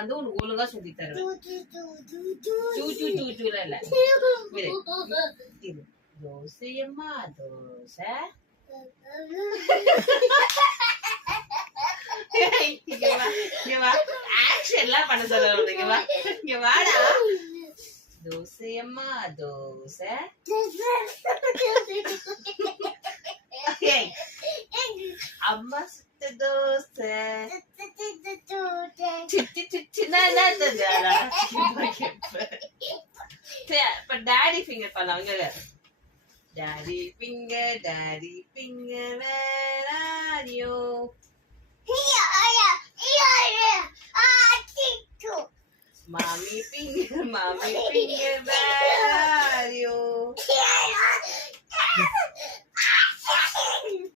வந்து உனக்கு ஒழுங்கா சொல்லி தருவேன். சூ இல்ல தோசையம்மா தோசை. ஆக்ஷன்லாம் பண்ண சொல்ல. இங்க வாடா. தோசையம்மா தோசை. அம்மா சுட்ட தோசை. இப்ப டாடி ஃபிங்கர் பண்ணலாம். Daddy finger where are you? Mommy finger, where